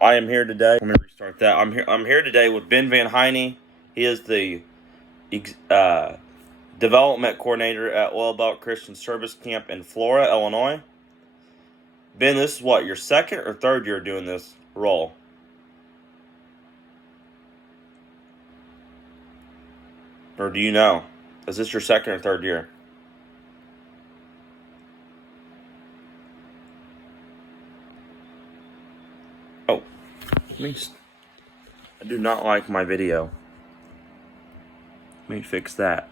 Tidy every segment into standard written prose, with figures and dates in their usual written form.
I am here today. Let me restart that. I'm here today with Ben Vanhyning. He is the development coordinator at Oil Belt Christian Service Camp in Flora, Illinois. Ben, this is what, your second or third year doing this role? Or do you know? Is this your second or third year? Oh, I do not like my video. Let me fix that.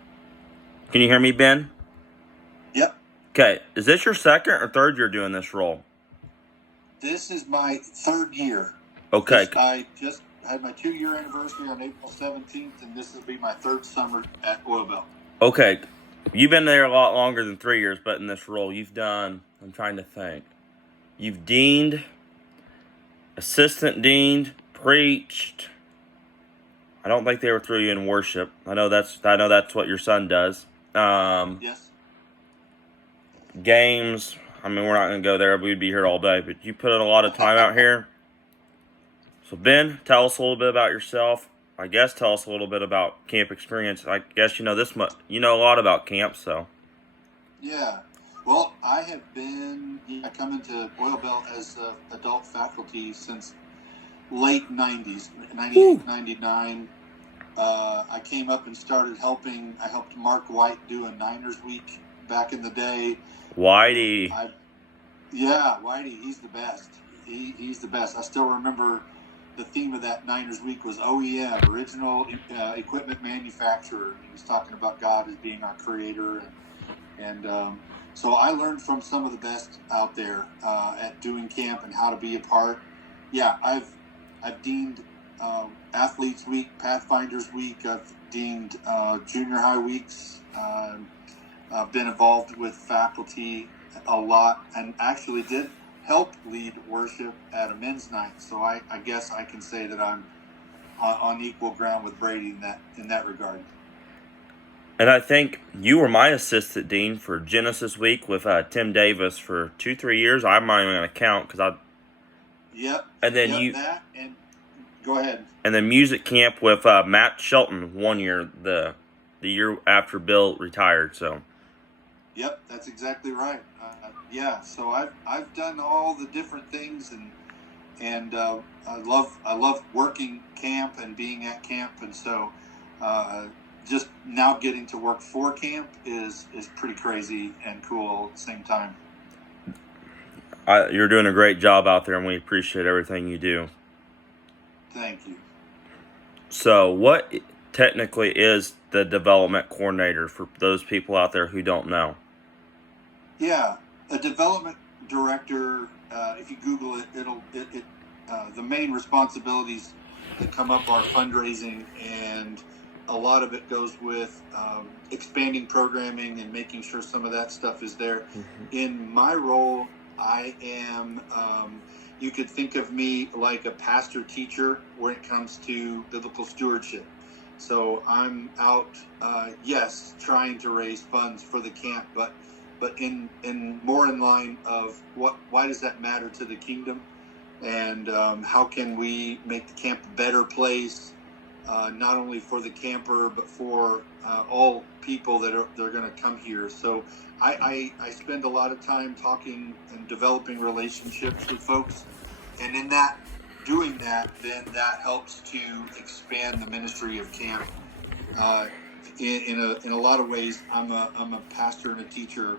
Can you hear me, Ben? Yep. Okay, is this your second or third year doing this role? This is my third year. Okay. I just had my 2-year anniversary on April 17th, and this will be my third summer at Oil Belt. Okay. You've been there a lot longer than 3 years, but in this role you've done, I'm trying to think. You've deaned, assistant deaned, preached. I don't think they were through you in worship. I know that's what your son does. Yes. Games. I mean, we're not going to go there. We'd be here all day, but you put in a lot of time out here. So, Ben, tell us a little bit about yourself. I guess tell us a little bit about camp experience. I guess you know this much. You know a lot about camp, so. Yeah. Well, I have been coming to Oil Belt as adult faculty since late 90s, 98, 99. I came up and started helping. I helped Mark White do a Niners week back in the day. Whitey. Whitey, he's the best. He's the best. I still remember the theme of that Niners week was OEM, original equipment manufacturer. He was talking about God as being our creator, and so I learned from some of the best out there at doing camp and how to be a part. Yeah, I've deaned Athletes Week, Pathfinders Week. I've deaned junior high weeks. I've been involved with faculty a lot, and actually did help lead worship at a men's night. So I guess I can say that I'm on equal ground with Brady in that regard. And I think you were my assistant dean for Genesis Week with Tim Davis for 2-3 years. I'm not even going to count because I. Yep. And then go ahead. And then music camp with Matt Shelton 1 year, the year after Bill retired. So. Yep, that's exactly right. So I've done all the different things, and I love working camp and being at camp, and so just now getting to work for camp is pretty crazy and cool at the same time. You're doing a great job out there, and we appreciate everything you do. Thank you. So, what technically is the development coordinator for those people out there who don't know? Yeah, a development director. If you Google it, the main responsibilities that come up are fundraising, and a lot of it goes with expanding programming and making sure some of that stuff is there. Mm-hmm. In my role, I am. You could think of me like a pastor teacher when it comes to biblical stewardship. So I'm out, trying to raise funds for the camp, but in more in line of why does that matter to the kingdom, and how can we make the camp a better place, not only for the camper but for all people they're going to come here. So I spend a lot of time talking and developing relationships with folks, and in doing that, then that helps to expand the ministry of camp. In a lot of ways, I'm a pastor and a teacher,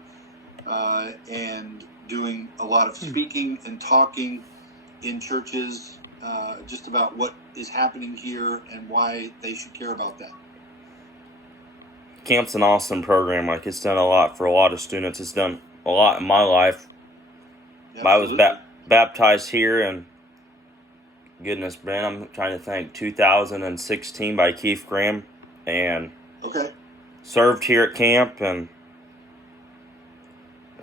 and doing a lot of speaking and talking in churches, just about what is happening here and why they should care about that. Camp's an awesome program. Like, it's done a lot for a lot of students. It's done a lot in my life. Absolutely. I was baptized here, and goodness, man, I'm trying to think, 2016 by Keith Graham, and served here at camp, and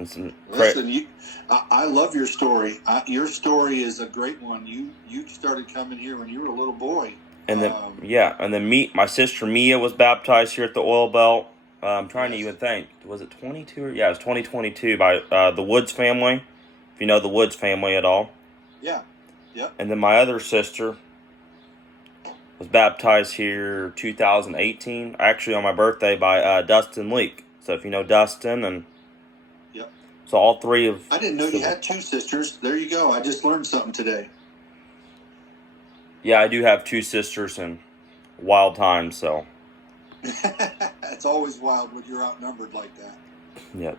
some. Listen, I love your story. Your story is a great one. You started coming here when you were a little boy. And then my sister Mia was baptized here at the Oil Belt. I'm trying to even think. Was it 22? Yeah, it was 2022 by the Woods family. If you know the Woods family at all. Yeah. Yep. And then my other sister was baptized here 2018, actually on my birthday, by Dustin Leak. So if you know Dustin, and yep. So all three of... I didn't know you had two sisters. There you go. I just learned something today. Yeah, I do have two sisters in wild times, so... It's always wild when you're outnumbered like that. Yeah.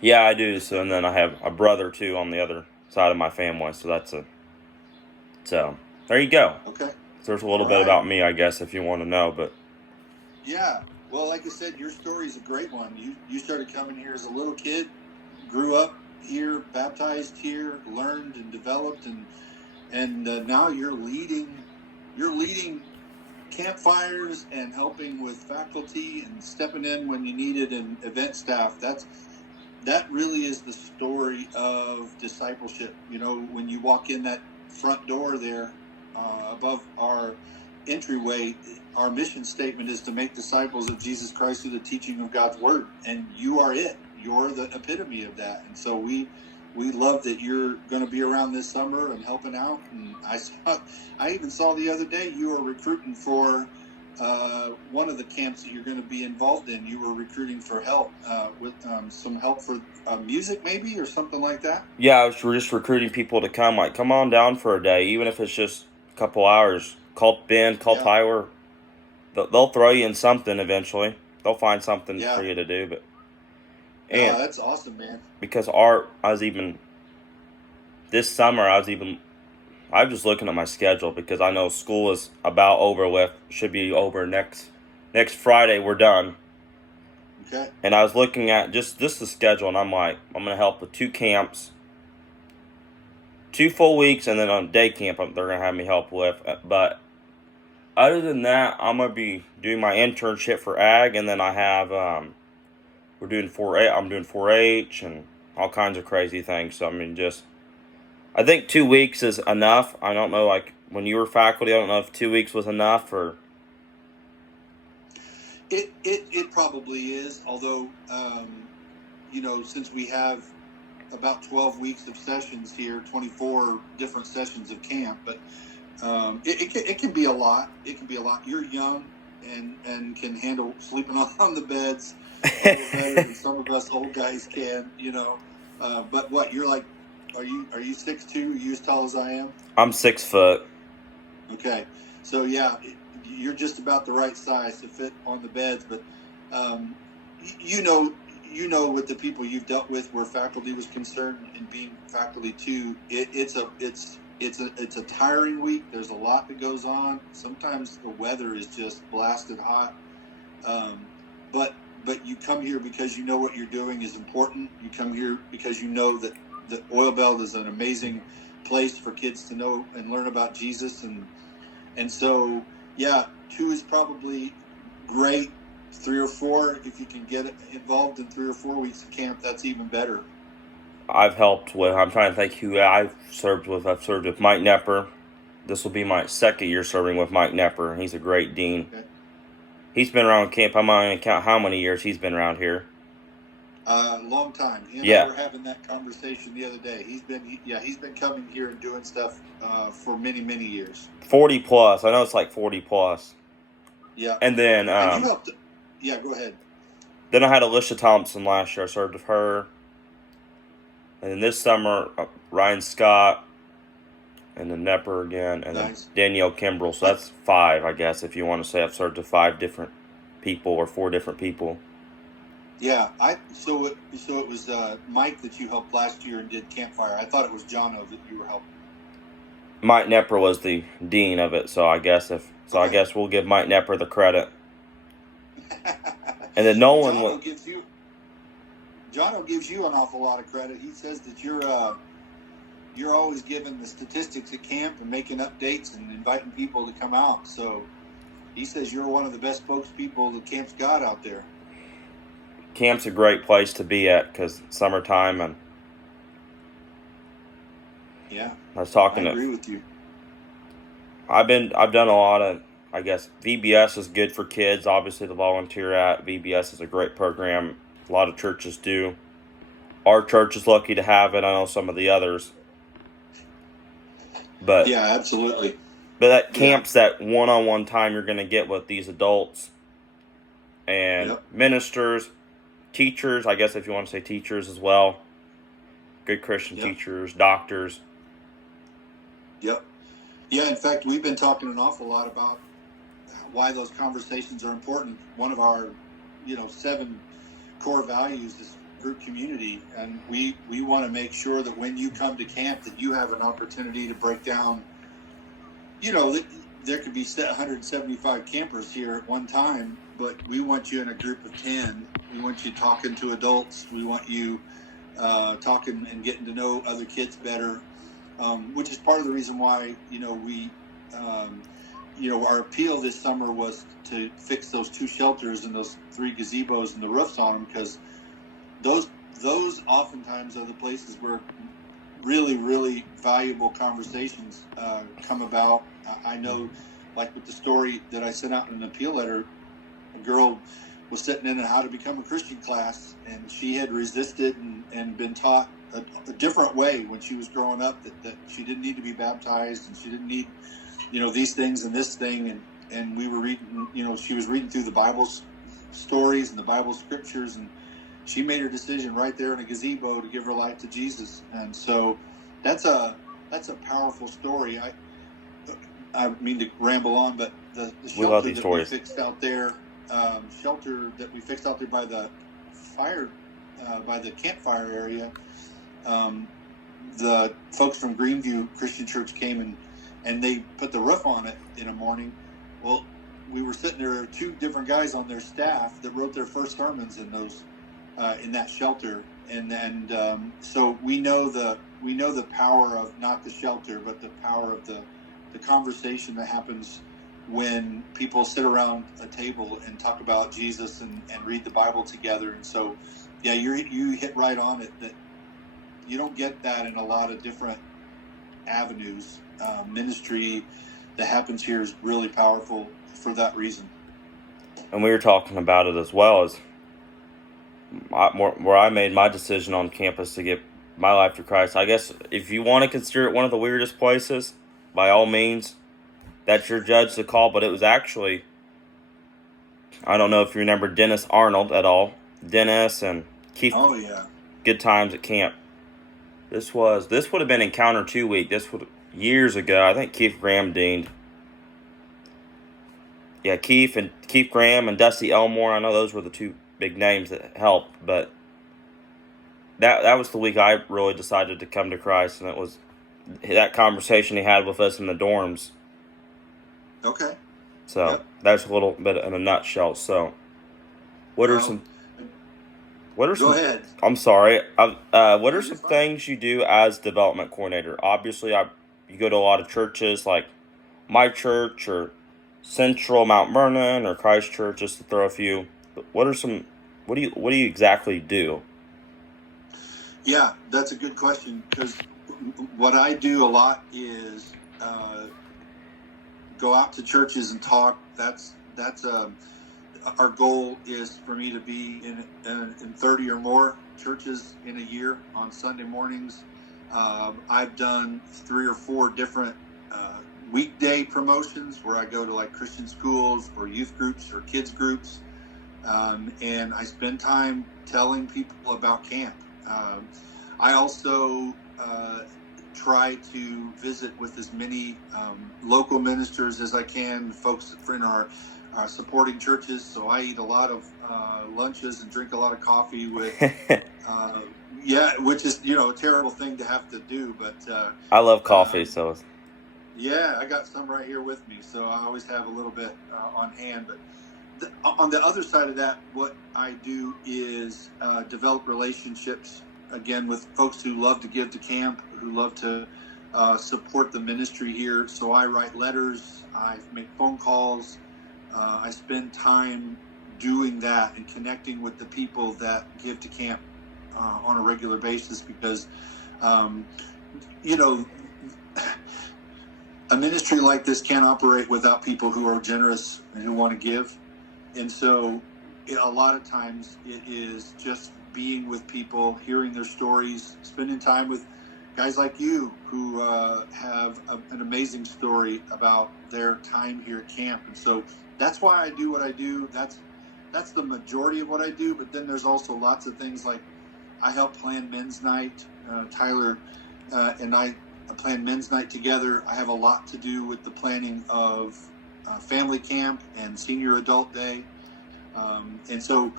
Yeah, I do. So, and then I have a brother, too, on the other side of my family, so that's a... So, there you go. Okay. So there's a little bit about me, I guess, if you want to know, but... Yeah. Well, like I said, your story is a great one. You started coming here as a little kid, grew up here, baptized here, learned and developed, and now you're leading campfires and helping with faculty and stepping in when you needed and event staff. That really is the story of discipleship. You know, when you walk in that front door there, above our entryway, our mission statement is to make disciples of Jesus Christ through the teaching of God's word, and you are it. You're the epitome of that. And so we love that you're going to be around this summer and helping out. And I even saw the other day you were recruiting for one of the camps that you're going to be involved in. You were recruiting for help with some help for music, maybe, or something like that. Yeah, I was just recruiting people to come on down for a day, even if it's just a couple hours. Call Ben, call Tyler. They'll throw you in something eventually. They'll find something for you to do. But that's awesome, man. Because this summer, I was just looking at my schedule because I know school is about over with. Should be over next Friday. We're done. Okay. And I was looking at just the schedule, and I'm like, I'm going to help with 2 camps, 2 full weeks, and then on day camp, they're going to have me help with. But other than that, I'm going to be doing my internship for ag, and then I have, I'm doing 4-H and all kinds of crazy things. So, I mean, I think 2 weeks is enough. I don't know, like, when you were faculty, I don't know if 2 weeks was enough or... It probably is, although, since we have about 12 weeks of sessions here, 24 different sessions of camp, but it can be a lot. It can be a lot. You're young and can handle sleeping on the beds better than some of us old guys can, But what, you're like, are you 6'2"? Are you as tall as I am? I'm 6 foot. Okay. So, yeah, you're just about the right size to fit on the beds, but you know with the people you've dealt with where faculty was concerned and being faculty too, it's a tiring week. There's a lot that goes on. Sometimes the weather is just blasted hot, but you come here because you know what you're doing is important. You come here because you know that the Oil Belt is an amazing place for kids to know and learn about Jesus, and so. Yeah, 2 is probably great. 3 or 4, if you can get involved in 3 or 4 weeks of camp, that's even better. I'm trying to think who I've served with. I've served with Mike Nepper. This will be my second year serving with Mike Nepper. He's a great dean. Okay. He's been around camp. I'm not going to count how many years he's been around here. Long time. He and I were having that conversation the other day. He's been coming here and doing stuff for many, many years. 40 plus. I know it's like 40 plus. Yeah. And then and you helped. Yeah, go ahead. Then I had Alicia Thompson last year. I served with her. And then this summer, Ryan Scott, and then Nepper again, and then Danielle Kimbrell. So that's 5, I guess, if you want to say I've served with 5 different people or 4 different people. Yeah, so it was Mike that you helped last year and did campfire. I thought it was Jono that you were helping. Mike Nepper was the dean of it, so I guess I guess we'll give Mike Nepper the credit. And then Jono gives you an awful lot of credit. He says that you're always giving the statistics at camp and making updates and inviting people to come out. So he says you're one of the best spokespeople the camp's got out there. Camp's a great place to be at because summertime and I agree with you. I've done a lot of, I guess, VBS is good for kids. Obviously, the volunteer at VBS is a great program. A lot of churches do. Our church is lucky to have it. I know some of the others But yeah, absolutely. But that camp's that one-on-one time you're going to get with these adults and ministers, teachers, I guess if you want to say teachers as well. Good Christian teachers, doctors. Yep. Yeah, in fact, we've been talking an awful lot about why those conversations are important. One of our, 7 core values is group community, and we want to make sure that when you come to camp that you have an opportunity to break down, there could be 175 campers here at one time, but we want you in a group of 10. We want you talking to adults. We want you talking and getting to know other kids better, which is part of the reason why, our appeal this summer was to fix those 2 shelters and those 3 gazebos and the roofs on them, because those oftentimes are the places where really, really valuable conversations come about. I know, like with the story that I sent out in an appeal letter, a girl was sitting in a How to Become a Christian class, and she had resisted and been taught a different way when she was growing up, that she didn't need to be baptized, and she didn't need, these things and this thing. And we were reading, she was reading through the Bible stories and the Bible scriptures, and she made her decision right there in a gazebo to give her life to Jesus. And so that's a powerful story. I mean to ramble on, but the shelter that we fixed out there, by the fire, by the campfire area, the folks from Greenview Christian Church came and they put the roof on it in a morning. Well, we were sitting there, 2 different guys on their staff that wrote their first sermons in those, in that shelter, and so we know the power of not the shelter, but the power of the conversation that happens when people sit around a table and talk about Jesus and read the Bible together. And so, you hit right on it, that you don't get that in a lot of different avenues. Ministry that happens here is really powerful for that reason. And we were talking about it as well as where I made my decision on campus to give my life to Christ. I guess if you want to consider it one of the weirdest places, by all means, that's your judge to call. But it was actually, I don't know if you remember Dennis Arnold at all. Dennis and Keith. Oh, yeah. Good times at camp. This would have been Encounter 2 week. Years ago. I think Keith Graham deaned. Yeah, Keith Graham and Dusty Elmore. I know those were the 2 big names that helped, but that was the week I really decided to come to Christ, and it was that conversation he had with us in the dorms. Okay. So that's a little bit in a nutshell. So, what are some? Go ahead. I'm sorry. What are some things you do as development coordinator? Obviously, you go to a lot of churches like my church or Central Mount Vernon or Christ Church, just to throw a few. What do you exactly do? Yeah, that's a good question, because what I do a lot is go out to churches and talk. That's our goal is for me to be in 30 or more churches in a year on Sunday mornings. I've done 3 or 4 different weekday promotions where I go to like Christian schools or youth groups or kids groups, and I spend time telling people about camp. I also try to visit with as many local ministers as I can, folks in our supporting churches. So I eat a lot of lunches and drink a lot of coffee with, which is, a terrible thing to have to do. But I love coffee, so. Yeah, I got some right here with me, so I always have a little bit on hand. But on the other side of that, what I do is develop relationships, again, with folks who love to give to camp, who love to support the ministry here. So I write letters, I make phone calls, I spend time doing that and connecting with the people that give to camp on a regular basis, because, a ministry like this can't operate without people who are generous and who want to give. And so a lot of times it is just being with people, hearing their stories, spending time with guys like you who have an amazing story about their time here at camp. And so that's why I do what I do. That's the majority of what I do. But then there's also lots of things like I help plan men's night. Tyler and I plan men's night together. I have a lot to do with the planning of family camp and senior adult day. And so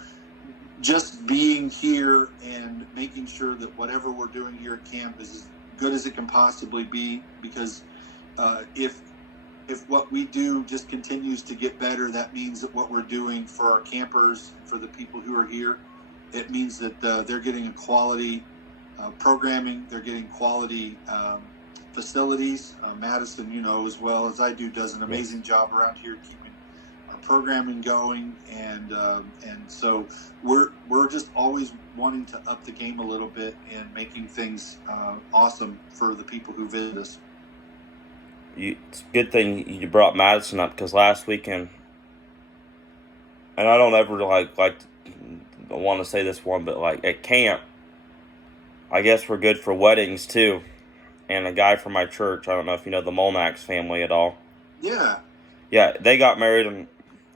just being here and making sure that whatever we're doing here at camp is as good as it can possibly be, because if what we do just continues to get better, that means that what we're doing for our campers, for the people who are here, it means that they're getting a quality programming, they're getting quality facilities. Madison, you know, as well as I do, does an amazing job around here keeping our programming going, and so we're just always wanting to up the game a little bit and making things awesome for the people who visit us. It's a good thing you brought Madison up, because last weekend, and I don't ever I want to say this one, but like at camp, I guess we're good for weddings too. And a guy from my church, I don't know if you know the Molnax family at all. Yeah. Yeah, they got married, and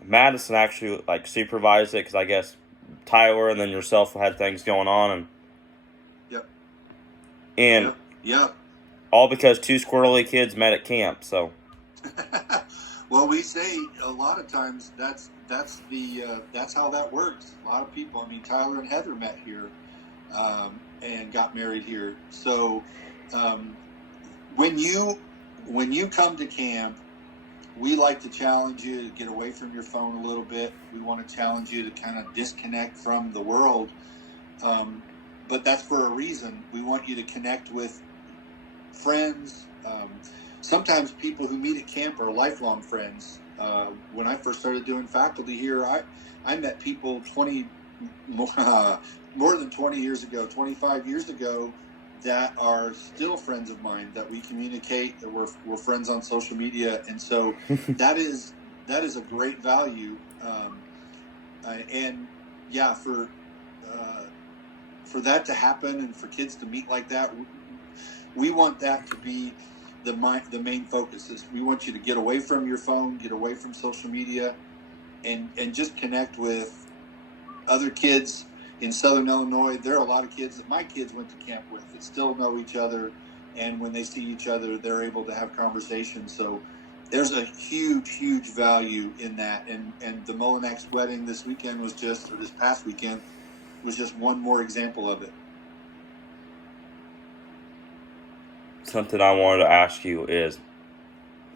Madison actually like supervised it, because I guess Tyler and then yourself had things going on, and Yep. And Yep. all because two squirrely kids met at camp. So well, we say a lot of times that's how that works. A lot of people. I mean, Tyler and Heather met here and got married here. So when you come to camp, we like to challenge you to get away from your phone a little bit. We want to challenge you to kind of disconnect from the world. But that's for a reason. We want you to connect with friends. Sometimes people who meet at camp are lifelong friends. When I first started doing faculty here, I met people more than 20 years ago, 25 years ago, that are still friends of mine, that we communicate, that we're friends on social media. And so that is a great value. And yeah, for that to happen and for kids to meet like that, we want that to be the main focus. Is we want you to get away from your phone, get away from social media, and just connect with other kids in Southern Illinois. There are a lot of kids that my kids went to camp with that still know each other, and when they see each other, they're able to have conversations. So there's a huge value in that. And the Molinax wedding this past weekend was just one more example of it. something I wanted to ask you is,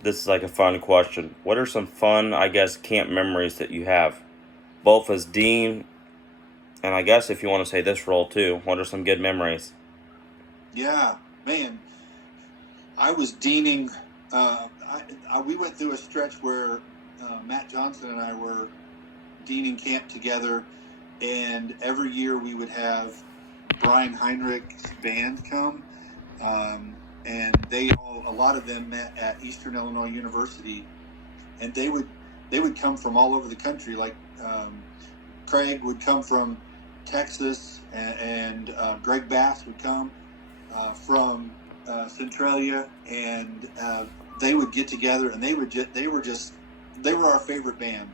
this is like a fun question. What are some fun, I guess, camp memories that you have, both as dean, and I guess if you want to say this role too, what are some good memories? Yeah, man. I was deaning. We went through a stretch where Matt Johnson and I were deaning camp together, and every year we would have Brian Heinrich's band come, and a lot of them met at Eastern Illinois University, and they would come from all over the country. Like Craig would come from Texas, and Greg Bass would come from Centralia, and they would get together, and they were our favorite band.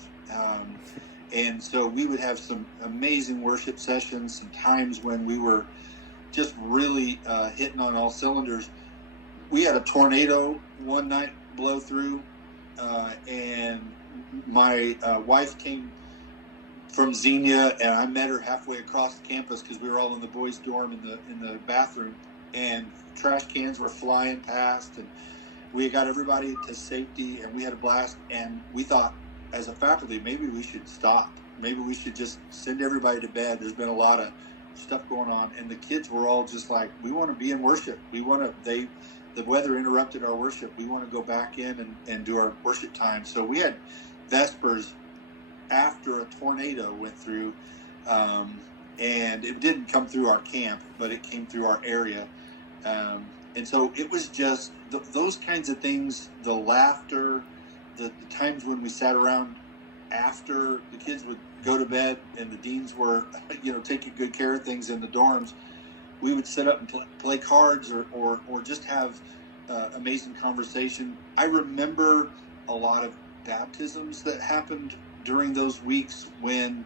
And so we would have some amazing worship sessions, some times when we were just really hitting on all cylinders. We had a tornado one night blow through, and my wife came from Xenia, and I met her halfway across the campus because we were all in the boys' dorm in the bathroom, and trash cans were flying past, and we got everybody to safety, and we had a blast. And we thought, as a faculty, maybe we should stop. Maybe we should just send everybody to bed. There's been a lot of stuff going on, and the kids were all just like, we want to be in worship. The weather interrupted our worship. We want to go back in and do our worship time. So we had Vespers after a tornado went through, and it didn't come through our camp, but it came through our area. And so it was just those kinds of things, the laughter, the times when we sat around after the kids would go to bed and the deans were, taking good care of things in the dorms. we would sit up and play cards or just have amazing conversation. I remember a lot of baptisms that happened during those weeks when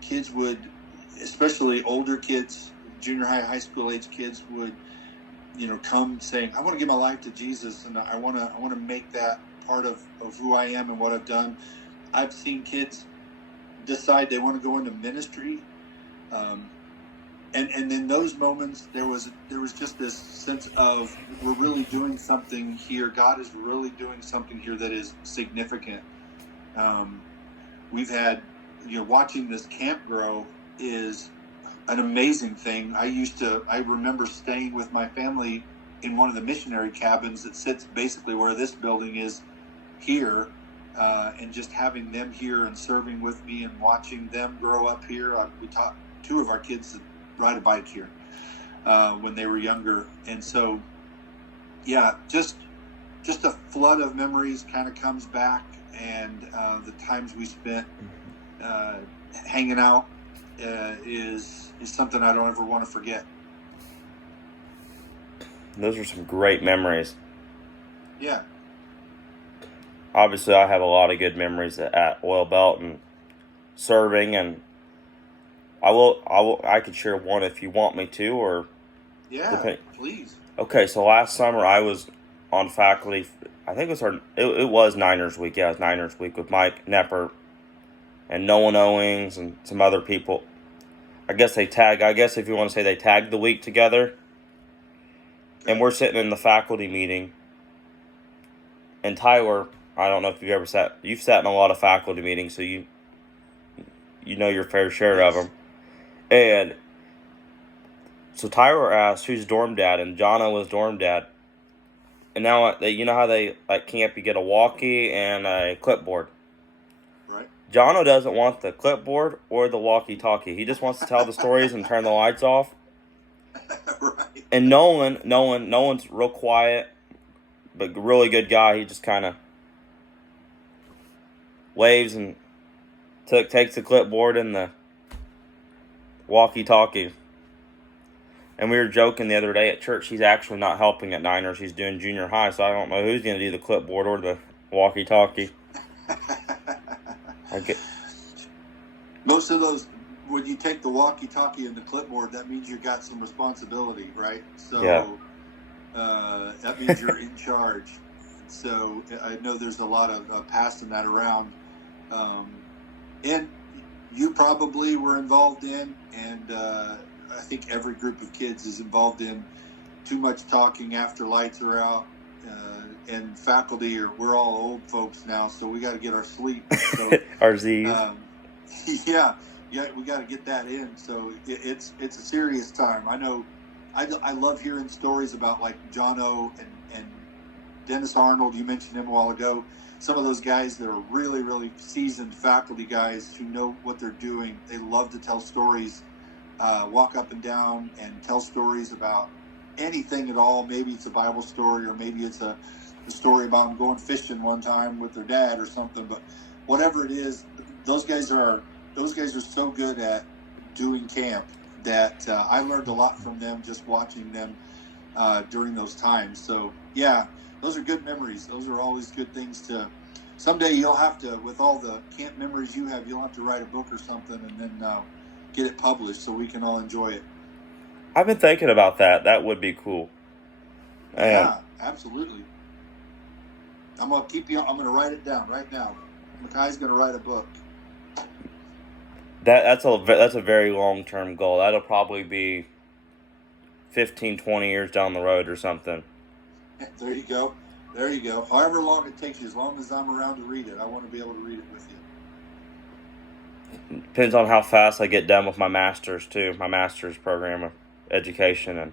kids would, especially older kids, junior high school age kids would, come saying, I want to give my life to Jesus, and I want to make that part of who I am and what I've done. I've seen kids decide they want to go into ministry. And in those moments, there was just this sense of, we're really doing something here. God is really doing something here that is significant. We've had, watching this camp grow is an amazing thing. I remember staying with my family in one of the missionary cabins that sits basically where this building is here, and just having them here and serving with me and watching them grow up here. We taught 2 of our kids to ride a bike here when they were younger, and so just a flood of memories kind of comes back, and the times we spent hanging out is something I don't ever want to forget. Those are some great memories. Yeah. Obviously, I have a lot of good memories at Oil Belt and serving, and I could share one if you want me to, or please. Okay, so last summer I was on faculty. I think it was Niners Week. Yeah, it was Niners Week with Mike Nepper and Nolan Owings and some other people. I guess if you want to say they tagged the week together. And we're sitting in the faculty meeting. And Tyler, I don't know if you've sat in a lot of faculty meetings, so you know your fair share of them. And so Tyler asked who's dorm dad, and Jono was dorm dad. And now, you know how they, at camp, you get a walkie and a clipboard. Right. Jono doesn't want the clipboard or the walkie-talkie. He just wants to tell the stories and turn the lights off. Right. And Nolan's real quiet, but really good guy. He just kind of waves and takes the clipboard and the walkie-talkie. And we were joking the other day at church, he's actually not helping at Niners. He's doing junior high, so I don't know who's going to do the clipboard or the walkie-talkie. Most of those, when you take the walkie-talkie and the clipboard, that means you got some responsibility, right? So that means you're in charge. So I know there's a lot of passing that around. And you probably were involved in, and I think every group of kids is involved in too much talking after lights are out. And faculty, we're all old folks now, so we got to get our sleep. So, our Z's. Yeah, we got to get that in. So it's a serious time. I know. I love hearing stories about like Jono and Dennis Arnold. You mentioned him a while ago. Some of those guys that are really, really seasoned faculty guys who know what they're doing. They love to tell stories, walk up and down and tell stories about anything at all. Maybe it's a Bible story, or maybe it's a story about them going fishing one time with their dad or something. But whatever it is, those guys are so good at doing camp that I learned a lot from them just watching them during those times. So yeah, those are good memories. Those are always good things to. Someday you'll have to, with all the camp memories you have, you'll have to write a book or something and then get it published so we can all enjoy it. I've been thinking about that. That would be cool. Yeah, absolutely. I'm gonna write it down right now. Makai's gonna write a book. That's a very long-term goal. That'll probably be 15, 20 years down the road or something. There you go. However long it takes you, as long as I'm around to read it, I want to be able to read it with you. Depends on how fast I get done with my master's too. My master's program of education, and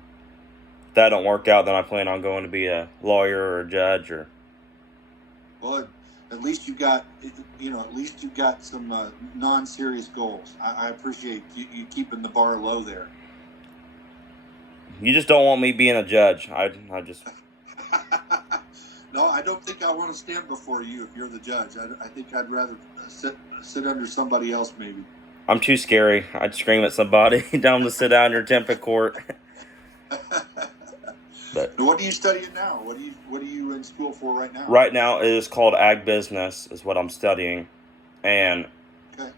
if that don't work out, then I plan on going to be a lawyer or a judge or. Well, at least you got some non-serious goals. I appreciate you keeping the bar low there. You just don't want me being a judge. I just. No, I don't think I want to stand before you if you're the judge. I think I'd rather sit under somebody else maybe. I'm too scary. I'd scream at somebody. Tell them to sit down in your temperate court. But what are you studying now? What are you in school for right now? right now it is called ag business is what I'm studying, and okay.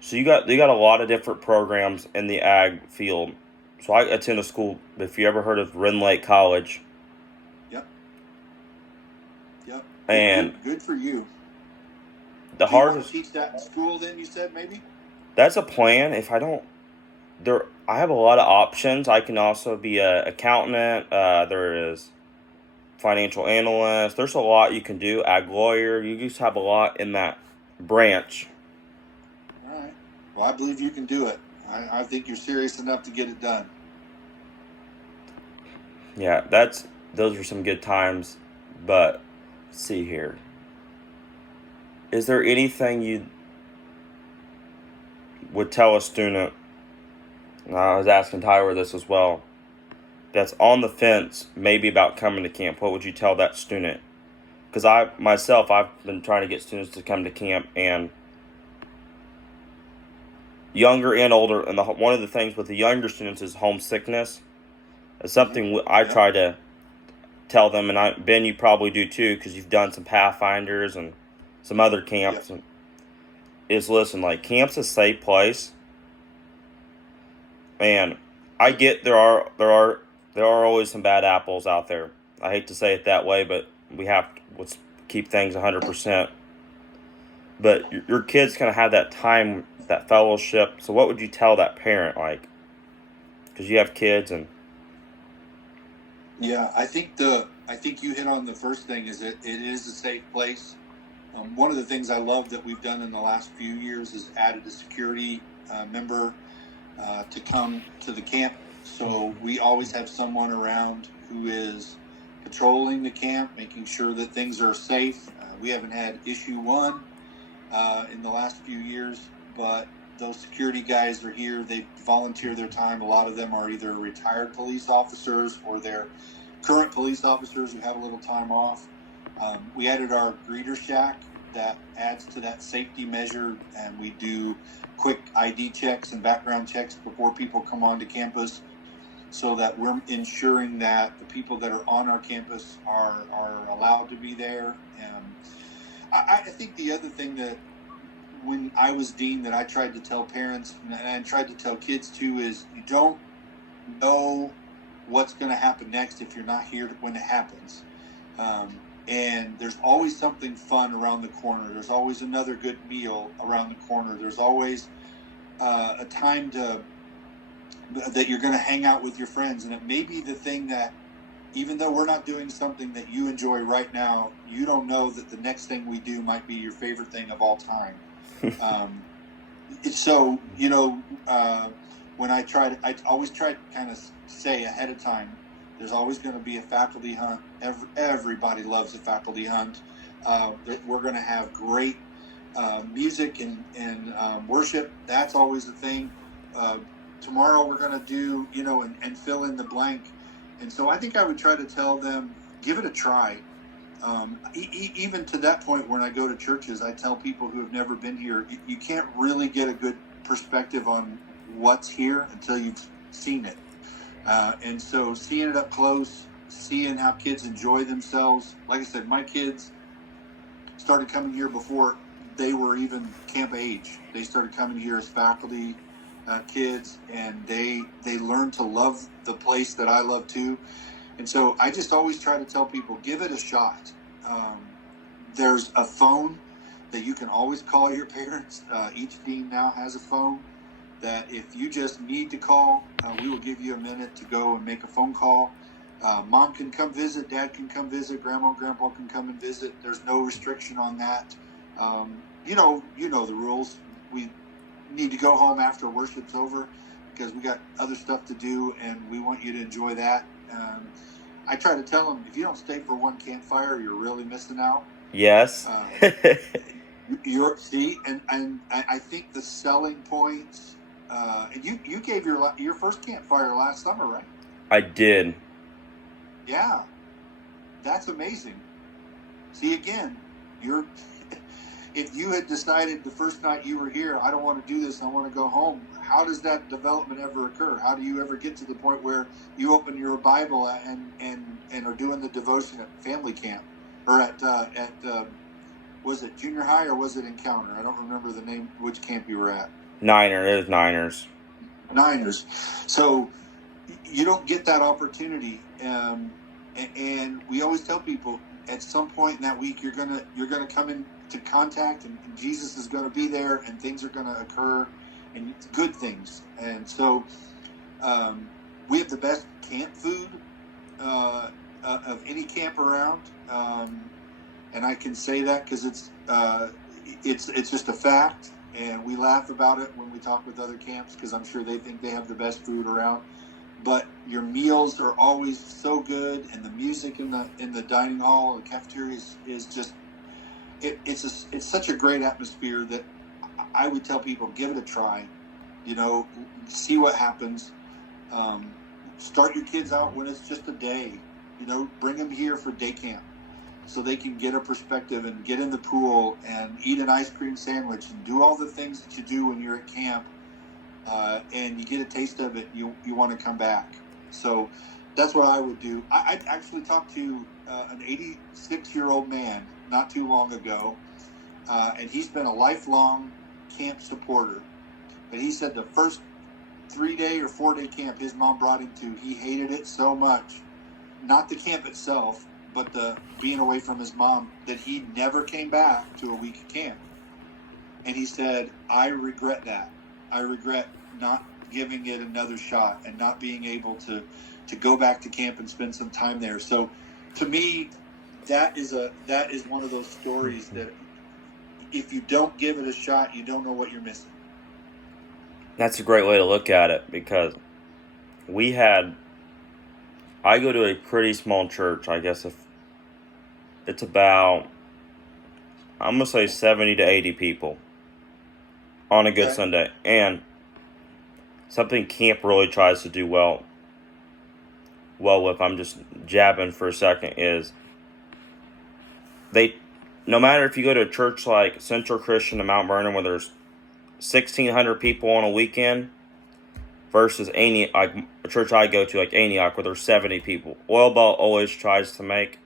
So you got a lot of different programs in the ag field. So I attend a school. If you ever heard of Ren Lake College, Yep. and good for you. the Do you want hardest to teach that in school? Then you said maybe. that's a plan. If I don't, I have a lot of options. I can also be a accountant. There is financial analyst. There's a lot you can do. Ag lawyer. You just have a lot in that branch. All right. Well, I believe you can do it. I think you're serious enough to get it done. Yeah, those are some good times. But let's see here. Is there anything you would tell a student? And I was asking Tyler this as well. That's on the fence, maybe about coming to camp. What would you tell that student? Because I've been trying to get students to come to camp, and younger and older. And one of the things with the younger students is homesickness. It's something I try to tell them, and Ben, you probably do too, because you've done some Pathfinders and some other camps. Yep. And listen, like, camp's a safe place, and I get there are always some bad apples out there. I hate to say it that way, but we have to keep things 100%. But your kids kind of have that time, that fellowship. So what would you tell that parent, like, because you have kids and. Yeah, I think you hit on the first thing. Is it is a safe place. One of the things I love that we've done in the last few years is added a security member to come to the camp. So we always have someone around who is patrolling the camp, making sure that things are safe. We haven't had issue one in the last few years, but those security guys are here. They volunteer their time. A lot of them are either retired police officers or they're current police officers who have a little time off. We added our greeter shack that adds to that safety measure, and we do quick ID checks and background checks before people come onto campus, so that we're ensuring that the people that are on our campus are allowed to be there. I think the other thing that when I was dean that I tried to tell parents and I tried to tell kids too is you don't know what's going to happen next if you're not here when it happens. And there's always something fun around the corner. There's always another good meal around the corner. There's always a time that you're going to hang out with your friends. And it may be the thing that, even though we're not doing something that you enjoy right now, you don't know that the next thing we do might be your favorite thing of all time. So, when I always try to kind of say ahead of time, there's always going to be a faculty hunt. Everybody loves a faculty hunt. We're going to have great music and worship. That's always the thing. Tomorrow we're going to do, and fill in the blank. And so I think I would try to tell them, give it a try. Even to that point, when I go to churches, I tell people who have never been here, you can't really get a good perspective on what's here until you've seen it. And so seeing it up close, seeing how kids enjoy themselves. Like I said, my kids started coming here before they were even camp age. They started coming here as faculty kids, and they learned to love the place that I love too. And so I just always try to tell people, give it a shot. There's a phone that you can always call your parents. Each dean now has a phone that if you just need to call, we will give you a minute to go and make a phone call. Mom can come visit, Dad can come visit, Grandma and Grandpa can come and visit. There's no restriction on that. You know the rules. We need to go home after worship's over because we got other stuff to do, and we want you to enjoy that. I try to tell them, if you don't stay for one campfire, you're really missing out. Yes. And I think the selling points. And you gave your first campfire last summer, right? I did. Yeah, that's amazing. See, again, if you had decided the first night you were here, I don't want to do this, I want to go home, how does that development ever occur? How do you ever get to the point where you open your Bible and are doing the devotion at family camp or at was it junior high or was it Encounter? I don't remember the name, which camp you were at. Niners. So you don't get that opportunity, and we always tell people at some point in that week you're gonna come into contact, and Jesus is gonna be there, and things are gonna occur, and good things. And so we have the best camp food of any camp around, and I can say that because it's just a fact. And we laugh about it when we talk with other camps because I'm sure they think they have the best food around. But your meals are always so good, and the music in the dining hall, the cafeteria is just it's such a great atmosphere that I would tell people, give it a try. See what happens. Start your kids out when it's just a day. Bring them here for day camp, so they can get a perspective and get in the pool and eat an ice cream sandwich and do all the things that you do when you're at camp, and you get a taste of it. You want to come back. So that's what I would do. I actually talked to an 86-year-old man not too long ago, and he's been a lifelong camp supporter. But he said the first 3-day or 4-day camp his mom brought him to, he hated it so much. Not the camp itself, but the being away from his mom, that he never came back to a week of camp. And he said, I regret that. I regret not giving it another shot and not being able to go back to camp and spend some time there. So to me, that is one of those stories that if you don't give it a shot, you don't know what you're missing. That's a great way to look at it, because I go to a pretty small church. I guess if it's about, I'm going to say 70 to 80 people on a good Sunday. And something camp really tries to do well with, I'm just jabbing for a second, is no matter if you go to a church like Central Christian in Mount Vernon where there's 1,600 people on a weekend, versus like a church I go to, like Antioch, where there's 70 people. Oil Belt always tries to make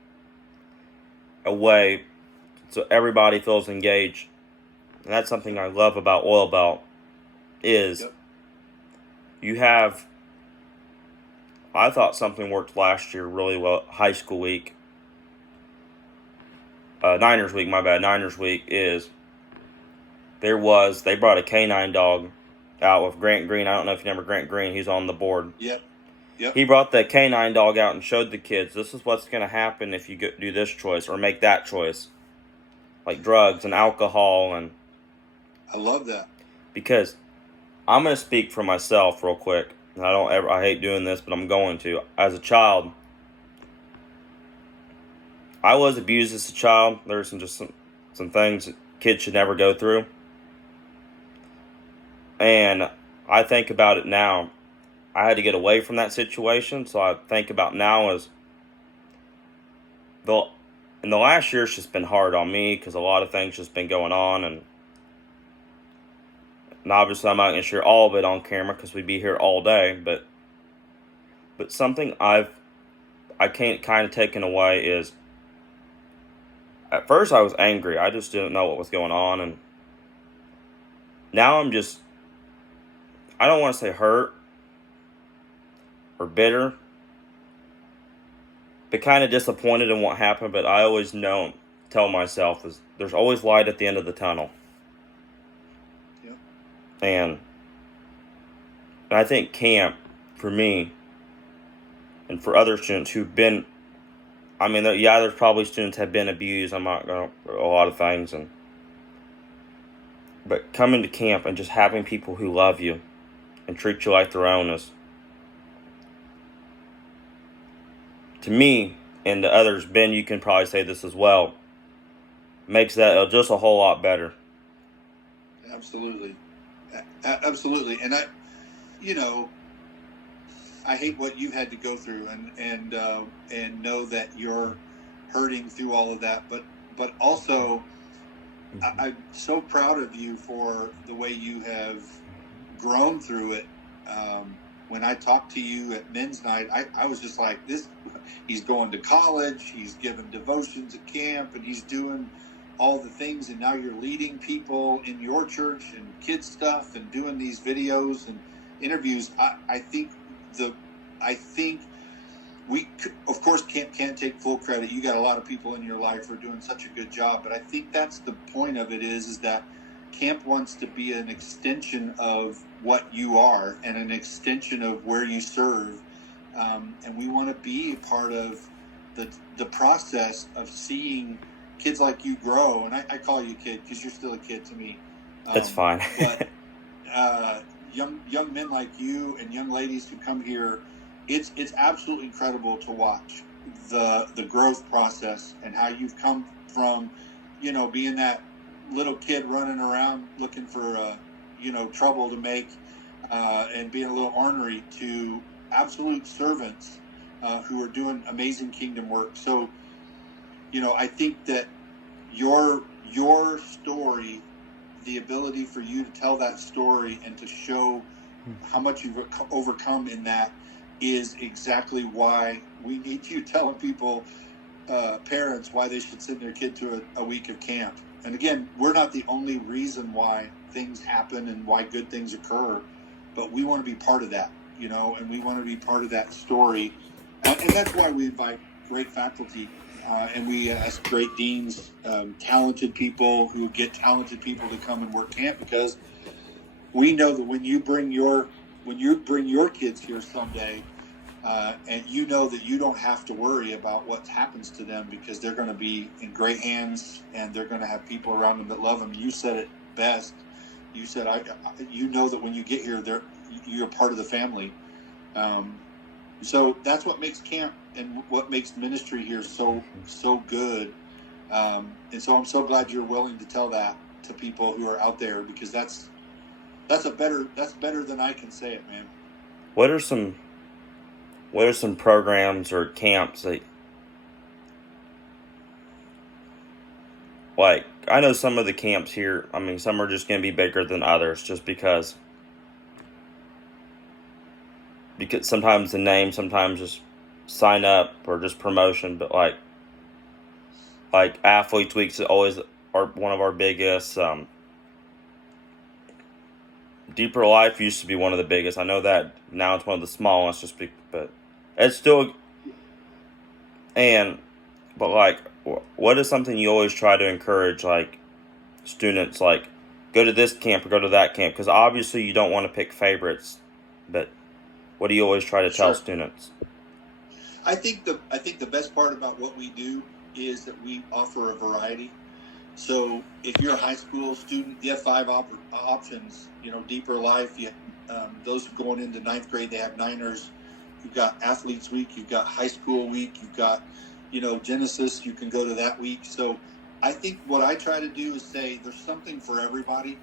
a way so everybody feels engaged. And that's something I love about Oil Belt is you have, I thought something worked last year really well, high school week. Niners week, my bad. Niners week is, they brought a canine dog out with Grant Green. I don't know if you remember Grant Green. He's on the board. Yep. He brought the canine dog out and showed the kids, this is what's going to happen if you do this choice or make that choice. Like drugs and alcohol. And I love that. Because I'm going to speak for myself real quick. And I hate doing this, but I'm going to. As a child, I was abused as a child. There were some things that kids should never go through. And I think about it now. I had to get away from that situation, so I think about now as in the last year, it's just been hard on me because a lot of things just been going on, and obviously I'm not going to share all of it on camera because we'd be here all day. But something I can't kind of taken away is, at first I was angry. I just didn't know what was going on, and now I'm just, I don't want to say hurt or bitter, but kind of disappointed in what happened. But I always tell myself is there's always light at the end of the tunnel. Yep. And I think camp, for me, and for other students who've been, there's probably students have been abused. I'm not going to, a lot of things, but coming to camp and just having people who love you and treat you like their own is, to me, and to others, Ben, you can probably say this as well, makes that just a whole lot better. Absolutely. Absolutely. And I hate what you've had to go through, and know that you're hurting through all of that, but also I'm so proud of you for the way you have grown through it. When I talked to you at men's night, I was just like, this, he's going to college, he's giving devotions at camp, and he's doing all the things, and now you're leading people in your church and kids stuff and doing these videos and interviews. I think we, of course, can't take full credit. You got a lot of people in your life who are doing such a good job, but I think that's the point of it is that camp wants to be an extension of what you are and an extension of where you serve, and we want to be a part of the process of seeing kids like you grow. And I call you a kid because you're still a kid to me. That's fine. But young men like you and young ladies who come here, it's absolutely incredible to watch the growth process and how you've come from, being that little kid running around looking for trouble to make, and being a little ornery, to absolute servants who are doing amazing kingdom work. So I think that your story, the ability for you to tell that story and to show how much you've overcome in that, is exactly why we need you telling people, parents, why they should send their kid to a week of camp. And again, we're not the only reason why things happen and why good things occur, but we want to be part of that, and we want to be part of that story. And that's why we invite great faculty, and we ask great deans, talented people who get talented people to come and work camp, because we know that when you bring your kids here someday, and that you don't have to worry about what happens to them, because they're going to be in great hands and they're going to have people around them that love them. You said it best. You said, that when you get here, you're part of the family. So that's what makes camp and what makes ministry here so good. And so I'm so glad you're willing to tell that to people who are out there, because that's better than I can say it, man. What are some programs or camps that, like, I know some of the camps here, I mean, some are just going to be bigger than others just because sometimes the name, sometimes just sign up or just promotion, but like Athletes Weeks is always one of our biggest. Deeper Life used to be one of the biggest. I know that now it's one of the smallest, but it's still. But like, what is something you always try to encourage, like, students, like, go to this camp or go to that camp? Because obviously you don't want to pick favorites, but what do you always try to tell students? I think the best part about what we do is that we offer a variety. So if you're a high school student, you have 5 options. Deeper Life. You those going into 9th grade, they have Niners. You've got Athletes Week. You've got High School Week. You've got Genesis. You can go to that week. So I think what I try to do is say there's something for everybody.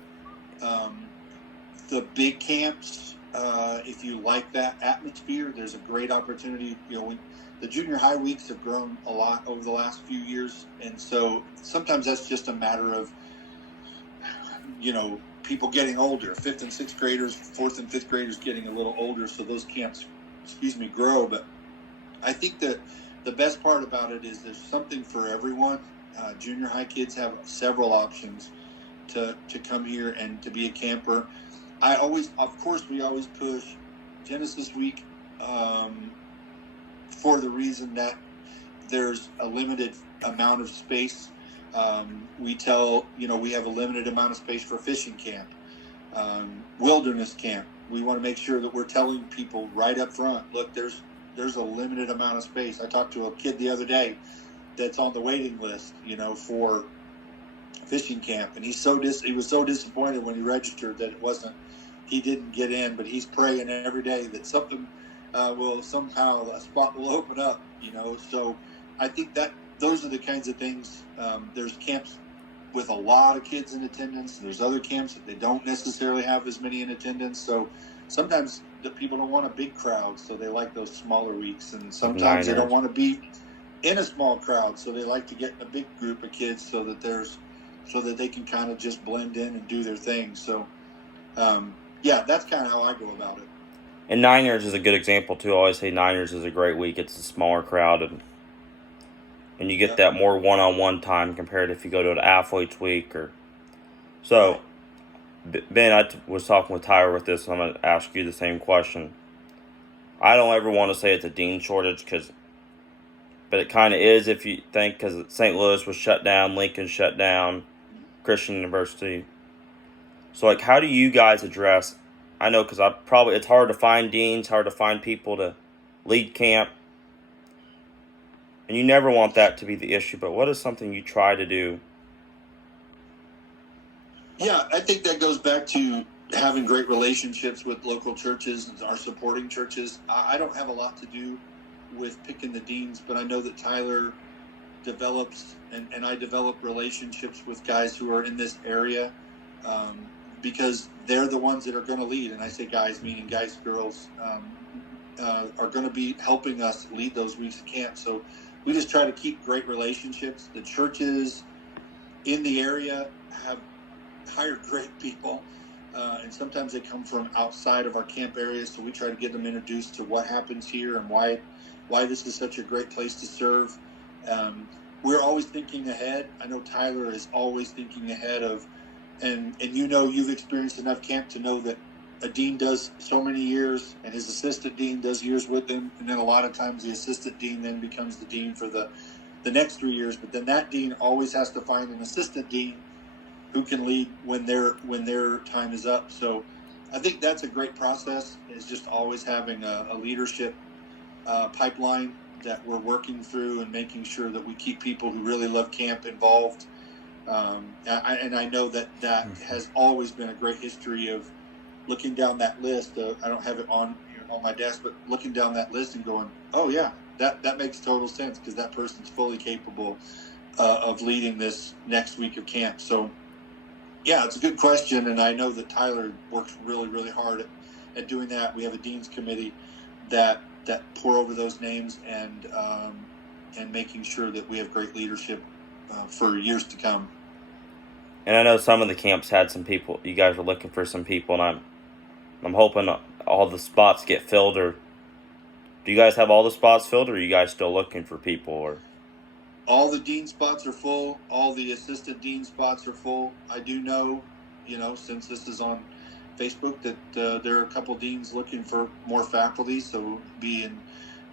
The big camps, if you like that atmosphere, there's a great opportunity. The junior high weeks have grown a lot over the last few years, and so sometimes that's just a matter of people getting older. 5th and 6th graders, 4th and 5th graders getting a little older, so those camps grow. But I think that the best part about it is there's something for everyone. Junior high kids have several options to come here and to be a camper. We always push Genesis Week, for the reason that there's a limited amount of space. We have a limited amount of space for fishing camp, wilderness camp. We want to make sure that we're telling people right up front, look, there's a limited amount of space. I talked to a kid the other day that's on the waiting list, for fishing camp, and he was so disappointed when he registered that he didn't get in, but he's praying every day that something a spot will open up, So I think that those are the kinds of things. There's camps with a lot of kids in attendance. There's other camps that they don't necessarily have as many in attendance. So sometimes the people don't want a big crowd, so they like those smaller weeks. And sometimes they don't want to be in a small crowd, so they like to get in a big group of kids so that there's so that they can kind of just blend in and do their thing. So, yeah, that's kind of how I go about it. And Niners is a good example too. I always say Niners is a great week. It's a smaller crowd, and you get that more one-on-one time compared to if you go to an athletes week or so. Right. Ben, I was talking with Tyler with this, so I'm going to ask you the same question. I don't ever want to say it's a dean shortage, but it kind of is if you think, because St. Louis was shut down, Lincoln shut down, Christian University. So, like, how do you guys address? I know, because it's hard to find deans, hard to find people to lead camp, and you never want that to be the issue. But what is something you try to do? Yeah, I think that goes back to having great relationships with local churches and our supporting churches. I don't have a lot to do with picking the deans, but I know that Tyler develops and I develop relationships with guys who are in this area because they're the ones that are going to lead. And I say guys, meaning guys, girls, are going to be helping us lead those weeks of camp. So we just try to keep great relationships. The churches in the area have hired great people, and sometimes they come from outside of our camp areas, so we try to get them introduced to what happens here and why this is such a great place to serve. We're always thinking ahead. I know Tyler is always thinking ahead of, and you've experienced enough camp to know that a dean does so many years and his assistant dean does years with him, and then a lot of times the assistant dean then becomes the dean for the next 3 years, but then that dean always has to find an assistant dean who can lead when their time is up. So I think that's a great process, is just always having a leadership pipeline that we're working through and making sure that we keep people who really love camp involved. And I know that has always been a great history of looking down that list. I don't have it on my desk, but looking down that list and going, oh yeah, that makes total sense because that person's fully capable of leading this next week of camp. So yeah, it's a good question, and I know that Tyler works really, really hard at doing that. We have a dean's committee that pour over those names and making sure that we have great leadership for years to come. And I know some of the camps had some people. You guys were looking for some people, and I'm hoping all the spots get filled. Or do you guys have all the spots filled, or are you guys still looking for people? Or all the dean spots are full. All the assistant dean spots are full. I do know, since this is on Facebook, that there are a couple deans looking for more faculty. So be in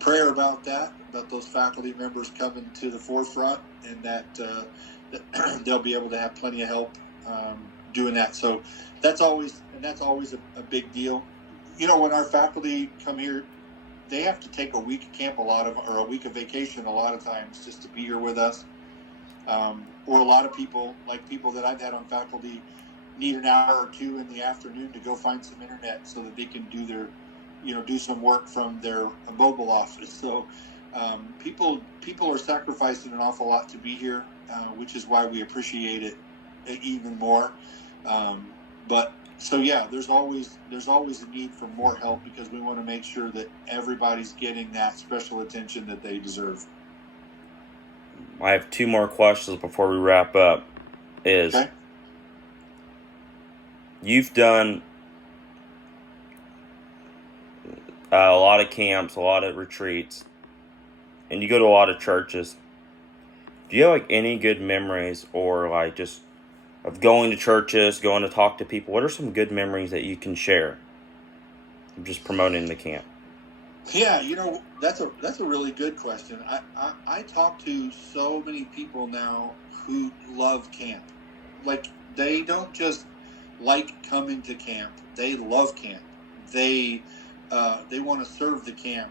prayer about that, about those faculty members coming to the forefront, and that they'll be able to have plenty of help doing that. So that's always a big deal. When our faculty come here, they have to take a week of camp or a week of vacation a lot of times just to be here with us. Or a lot of people, like people that I've had on faculty, need an hour or two in the afternoon to go find some internet so that they can do some work from their mobile office. So people are sacrificing an awful lot to be here, which is why we appreciate it even more. But so yeah, there's always a need for more help because we want to make sure that everybody's getting that special attention that they deserve. I have two more questions before we wrap up. Okay. You've done a lot of camps, a lot of retreats, and you go to a lot of churches. Do you have any good memories or just of going to churches, going to talk to people? What are some good memories that you can share of just promoting the camp? Yeah, that's a really good question. I talk to so many people now who love camp. They don't just like coming to camp; they love camp. They want to serve the camp.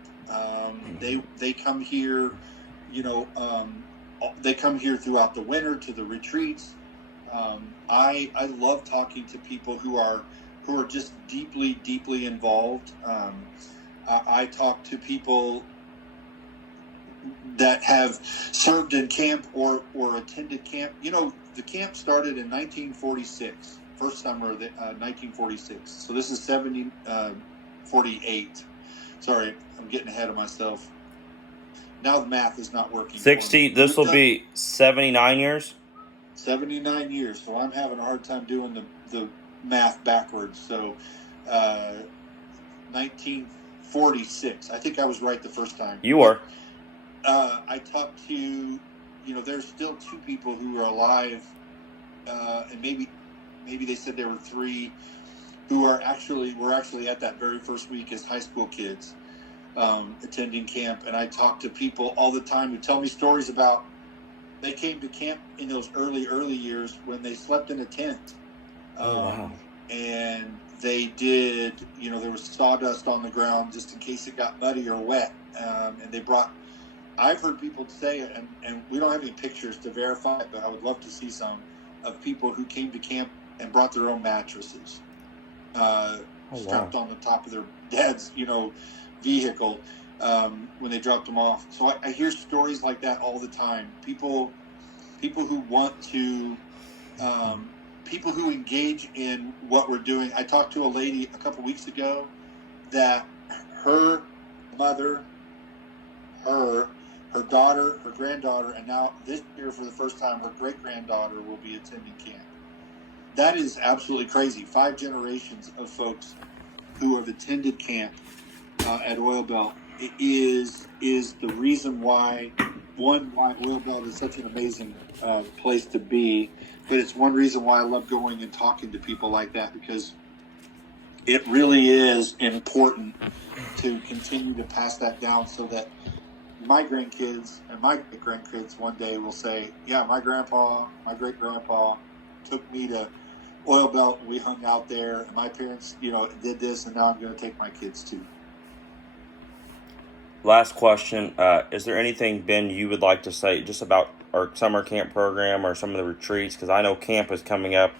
They come here, they come here throughout the winter to the retreats. I love talking to people who are just deeply involved. I talk to people that have served in camp or attended camp. The camp started in 1946, first summer of 1946. So this is 48. Sorry, I'm getting ahead of myself. Now the math is not working. 60. This will be 79 years. 79 years. So I'm having a hard time doing the math backwards. So 1946. I think I was right the first time. You were. I talked to, there's still 2 people who are alive, and maybe they said there were 3 who were actually at that very first week as high school kids attending camp. And I talk to people all the time who tell me stories about they came to camp in those early years when they slept in a tent. Oh, wow. And they did, there was sawdust on the ground just in case it got muddy or wet. And they brought, I've heard people say, and we don't have any pictures to verify it, but I would love to see some of people who came to camp and brought their own mattresses. Strapped on the top of their dad's, vehicle when they dropped them off. So I hear stories like that all the time. People who want to, people who engage in what we're doing. I talked to a lady a couple weeks ago that her mother, her daughter, her granddaughter, and now this year for the first time, her great-granddaughter will be attending camp. That is absolutely crazy. 5 generations of folks who have attended camp at Oil Belt. It is the reason why Oil Belt is such an amazing place to be. But it's one reason why I love going and talking to people like that, because it really is important to continue to pass that down so that my grandkids and my great-grandkids one day will say, yeah, my great-grandpa took me to Oil Belt and we hung out there, and my parents, did this, and now I'm going to take my kids too. Last question. Is there anything, Ben, you would like to say just about our summer camp program or some of the retreats? Because I know camp is coming up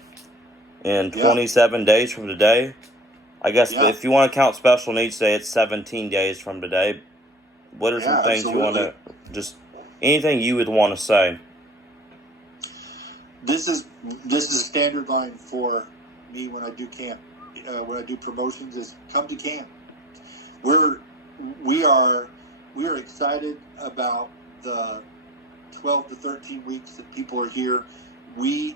in 27 days from today. I guess if you want to count Special Needs Day, it's 17 days from today. What are some things you want to, just anything you would want to say? This is a standard line for me when I do camp. When I do promotions, is come to camp. We are excited about the 12 to 13 weeks that people are here. We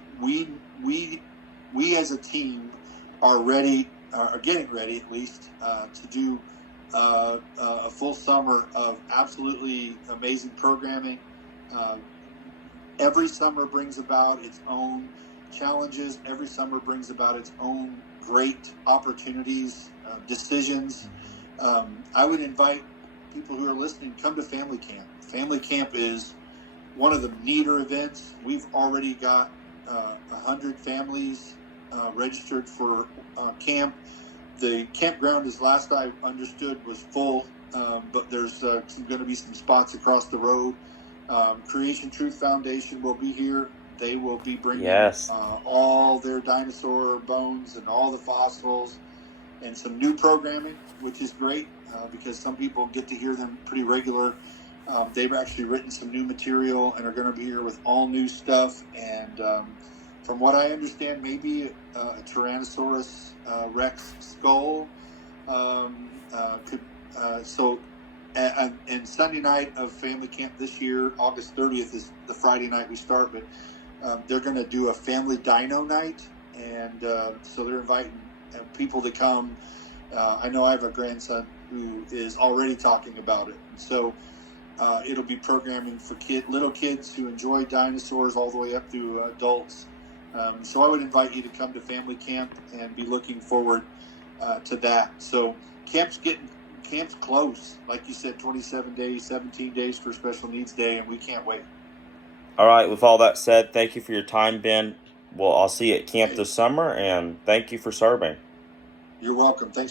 as a team are ready, are getting ready at least, to do a full summer of absolutely amazing programming. Every summer brings about its own challenges. Every summer brings about its own great opportunities, decisions. I would invite people who are listening, come to family camp. Family camp is one of the neater events. We've already got 100 families registered for camp. The campground, as last I understood, was full, but there's going to be some spots across the road. Creation Truth Foundation will be here. They will be bringing all their dinosaur bones and all the fossils and some new programming, which is great because some people get to hear them pretty regular. They've actually written some new material and are going to be here with all new stuff. And from what I understand, maybe a Tyrannosaurus Rex skull could. And Sunday night of family camp this year, August 30th is the Friday night we start, but they're going to do a family dino night, and so they're inviting people to come. I know I have a grandson who is already talking about it, and so it'll be programming for little kids who enjoy dinosaurs all the way up to adults. So I would invite you to come to family camp and be looking forward to that. So camp's close. Like you said, 27 days, 17 days for Special Needs Day, and we can't wait. All right, with all that said, thank you for your time, Ben. Well, I'll see you at camp this summer, and thank you for serving. You're welcome. Thanks for